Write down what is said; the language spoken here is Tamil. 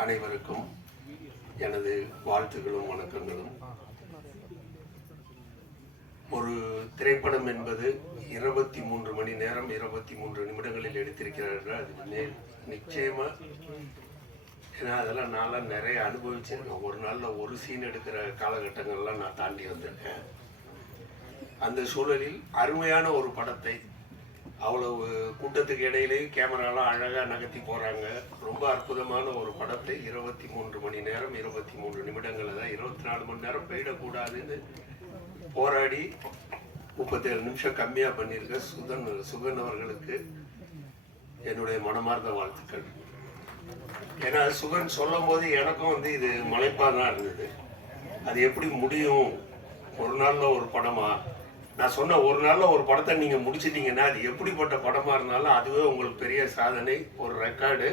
அனைவருக்கும் எனது வாழ்த்துகளும் வணக்கங்களும். ஒரு திரைப்படம் என்பது இருபத்தி மூன்று மணி நேரம் இருபத்தி மூன்று நிமிடங்களில் எடுத்திருக்கிறார்கள் அது நிச்சயமாக நிச்சயமா. ஏன்னா அதெல்லாம் நான்லாம் நிறைய அனுபவிச்சிருக்கேன். ஒரு நாளில் ஒரு சீன் எடுக்கிற காலகட்டங்கள்லாம் நான் தாண்டி வந்திருக்கேன். அந்த சூழலில் அருமையான ஒரு படத்தை அவ்வளவு கூட்டத்துக்கு இடையிலேயும் கேமராலாம் அழகாக நகர்த்தி போகிறாங்க ரொம்ப அற்புதமான ஒரு படத்தை இருபத்தி மூன்று மணி நேரம் இருபத்தி மூன்று நிமிடங்களில் தான் இருபத்தி நாலு மணி நேரம் போயிடக்கூடாதுன்னு போராடி முப்பத்தேழு நிமிஷம் கம்மியாக பண்ணியிருக்க சுதன் சுகன் அவர்களுக்கு என்னுடைய மனமார்ந்த வாழ்த்துக்கள். ஏன்னா சுகன் சொல்லும் போது எனக்கும் வந்து இது மலைப்பாதான் இருந்தது. அது எப்படி முடியும்? ஒரு நாளில் ஒரு படமா? நான் சொன்ன ஒரு நாளில் ஒரு படத்தை நீங்கள் முடிச்சிட்டிங்கன்னா அது எப்படிப்பட்ட படமாக இருந்தாலும் அதுவே உங்களுக்கு பெரிய சாதனை ஒரு ரெக்கார்டு